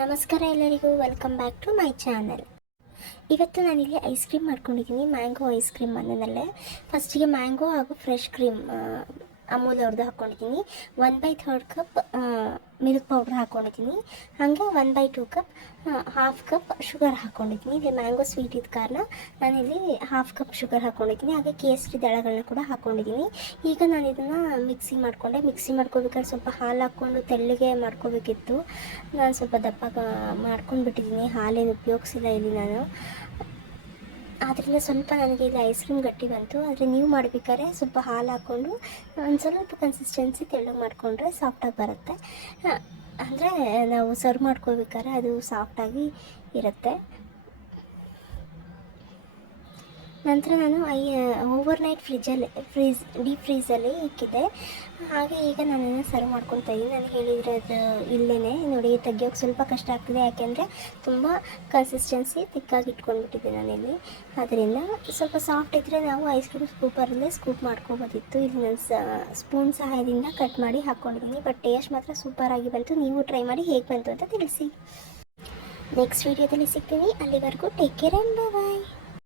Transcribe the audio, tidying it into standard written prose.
ನಮಸ್ಕಾರ ಎಲ್ಲರಿಗೂ, welcome back to my channel. ಇವತ್ತು ನಾನಿಲ್ಲಿ ಐಸ್ ಕ್ರೀಮ್ ಮಾಡ್ಕೊಂಡಿದ್ದೀನಿ. ಮ್ಯಾಂಗೋ ಐಸ್ ಕ್ರೀಮ್ ಮನೆಯಲ್ಲೇ. ಫಸ್ಟಿಗೆ ಮ್ಯಾಂಗೋ ಹಾಗೂ ಫ್ರೆಶ್ ಕ್ರೀಮ್ ಅಮೂಲ್ ಅವ್ರದ್ದು ಹಾಕ್ಕೊಂಡಿದ್ದೀನಿ. 1/3 ಕಪ್ ಮಿಲ್ಕ್ ಪೌಡ್ರ್ ಹಾಕ್ಕೊಂಡಿದ್ದೀನಿ. ಹಾಗೆ 1/2 ಕಪ್ ಹಾಫ್ ಕಪ್ ಶುಗರ್ ಹಾಕ್ಕೊಂಡಿದ್ದೀನಿ. ಇಲ್ಲಿ ಮ್ಯಾಂಗೋ ಸ್ವೀಟ್ ಇದ್ದ ಕಾರಣ ನಾನಿಲ್ಲಿ ಹಾಫ್ ಕಪ್ ಶುಗರ್ ಹಾಕ್ಕೊಂಡಿದ್ದೀನಿ. ಹಾಗೆ ಕೇಸರಿ ದಳಗಳನ್ನ ಕೂಡ ಹಾಕ್ಕೊಂಡಿದ್ದೀನಿ. ಈಗ ನಾನು ಇದನ್ನು ಮಿಕ್ಸಿ ಮಾಡ್ಕೋಬೇಕಾದ್ರೆ ಸ್ವಲ್ಪ ಹಾಲು ಹಾಕ್ಕೊಂಡು ತೆಳ್ಳಗೆ ಮಾಡ್ಕೋಬೇಕಿತ್ತು. ನಾನು ಸ್ವಲ್ಪ ದಪ್ಪ ಮಾಡ್ಕೊಂಡ್ಬಿಟ್ಟಿದ್ದೀನಿ. ಹಾಲೇನು ಉಪಯೋಗಿಸಿಲ್ಲ ಇಲ್ಲಿ ನಾನು. ಆದ್ದರಿಂದ ಸ್ವಲ್ಪ ನನಗೆ ಇಲ್ಲಿ ಐಸ್ ಕ್ರೀಮ್ ಗಟ್ಟಿ ಬಂತು. ಆದರೆ ನೀವು ಮಾಡಬೇಕಾದ್ರೆ ಸ್ವಲ್ಪ ಹಾಲು ಹಾಕ್ಕೊಂಡು ಒಂದು ಸ್ವಲ್ಪ ಕನ್ಸಿಸ್ಟೆನ್ಸಿ ತೆಳ್ಳಗೆ ಮಾಡಿಕೊಂಡ್ರೆ ಸಾಫ್ಟಾಗಿ ಬರುತ್ತೆ. ಅಂದರೆ ನಾವು ಸರ್ವ್ ಮಾಡ್ಕೋಬೇಕಾದ್ರೆ ಅದು ಸಾಫ್ಟಾಗಿ ಇರುತ್ತೆ. ನಂತರ ನಾನು ಓವರ್ನೈಟ್ ಡೀಪ್ ಫ್ರೀಸಲ್ಲಿ ಇಕ್ಕಿದ್ದೆ. ಹಾಗೆ ಈಗ ನಾನನ್ನು ಸರ್ವ್ ಮಾಡ್ಕೊತಾ ಇದ್ದೀನಿ. ನಾನು ಹೇಳಿದರೆ ಅದು ಇಲ್ಲೇ ನೋಡಿ, ತೆಗಿಯೋಕ್ಕೆ ಸ್ವಲ್ಪ ಕಷ್ಟ ಆಗ್ತಿದೆ. ಯಾಕೆಂದರೆ ತುಂಬ ಕನ್ಸಿಸ್ಟೆನ್ಸಿ ತಿಕ್ಕಾಗಿ ಇಟ್ಕೊಂಡ್ಬಿಟ್ಟಿದ್ದೆ ನಾನಿಲ್ಲಿ. ಅದರಿಂದ ಸ್ವಲ್ಪ ಸಾಫ್ಟ್ ಇದ್ದರೆ ನಾವು ಐಸ್ ಕ್ರೀಮ್ ಸ್ಕೂಪರಲ್ಲೇ ಸ್ಕೂಪ್ ಮಾಡ್ಕೊಬೋದಿತ್ತು. ಇಲ್ಲಿ ನಾನು ಸ್ಪೂನ್ ಸಹಾಯದಿಂದ ಕಟ್ ಮಾಡಿ ಹಾಕ್ಕೊಂಡಿದ್ದೀನಿ. ಬಟ್ ಟೇಸ್ಟ್ ಮಾತ್ರ ಸೂಪರಾಗಿ ಬಂತು. ನೀವು ಟ್ರೈ ಮಾಡಿ ಹೇಗೆ ಬಂತು ಅಂತ ತಿಳಿಸಿ. ನೆಕ್ಸ್ಟ್ ವೀಡಿಯೋದಲ್ಲಿ ಸಿಗ್ತೀನಿ. ಅಲ್ಲಿವರೆಗೂ ಟೇಕ್ ಕೇರ್ ಆ್ಯಂಡ್ ಬಾಯ್.